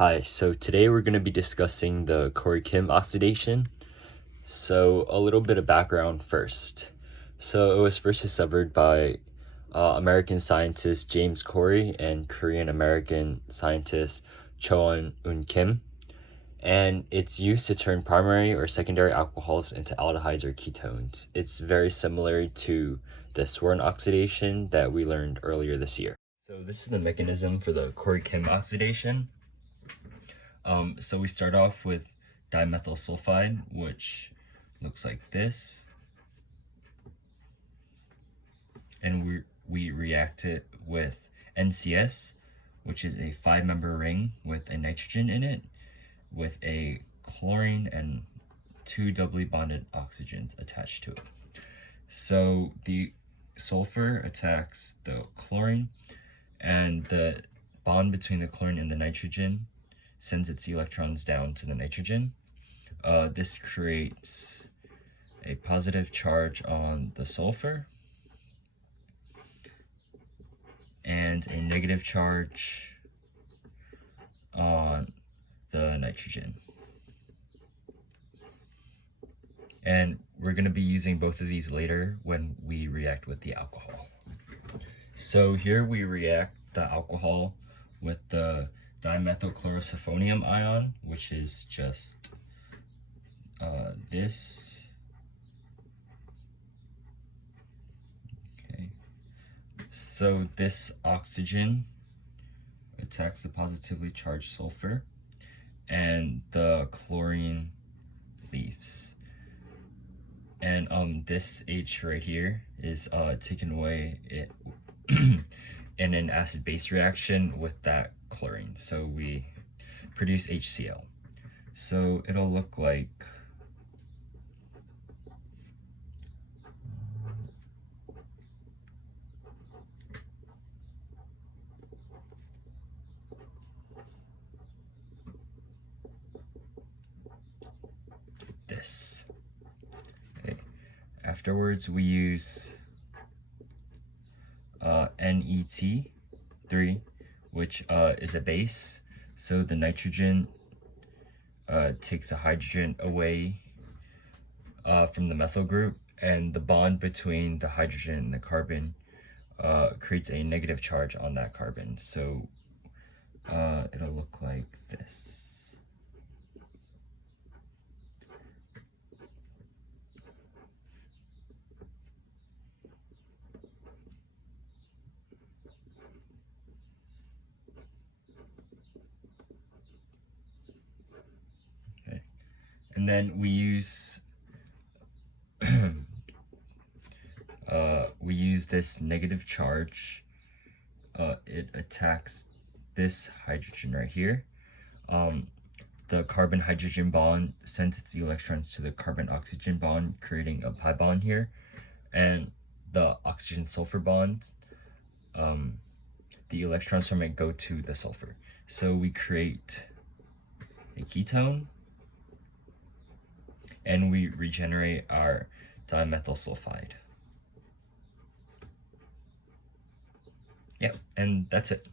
Hi, so today we're going to be discussing the Corey-Kim oxidation. So a little bit of background first. So it was first discovered by American scientist James Corey and Korean-American scientist Choon Kim. And it's used to turn primary or secondary alcohols into aldehydes or ketones. It's very similar to the Sworn oxidation that we learned earlier this year. So this is the mechanism for the Corey-Kim oxidation. So we start off with dimethyl sulfide, which looks like this, and we react it with NCS, which is a 5-member ring with a nitrogen in it, with a chlorine and 2 doubly bonded oxygens attached to it. So the sulfur attacks the chlorine, and the bond between the chlorine and the nitrogen sends its electrons down to the nitrogen. This creates a positive charge on the sulfur and a negative charge on the nitrogen. And we're going to be using both of these later when we react with the alcohol. So here we react the alcohol with the dimethylchlorosulfonium ion, which is just this. Okay. So this oxygen attacks the positively charged sulfur, and the chlorine leaves. And this H right here is taken away in an acid-base reaction with that chlorine. So we produce HCl. So it'll look like this. Okay. Afterwards, we use NET3, which is a base. So the nitrogen takes a hydrogen away from the methyl group, and the bond between the hydrogen and the carbon creates a negative charge on that carbon. So it'll look like this. And then we use this negative charge. It attacks this hydrogen right here. The carbon-hydrogen bond sends its electrons to the carbon-oxygen bond, creating a pi bond here, and the oxygen-sulfur bond, the electrons from it go to the sulfur. So we create a ketone, and we regenerate our dimethyl sulfide. Yep, and that's it.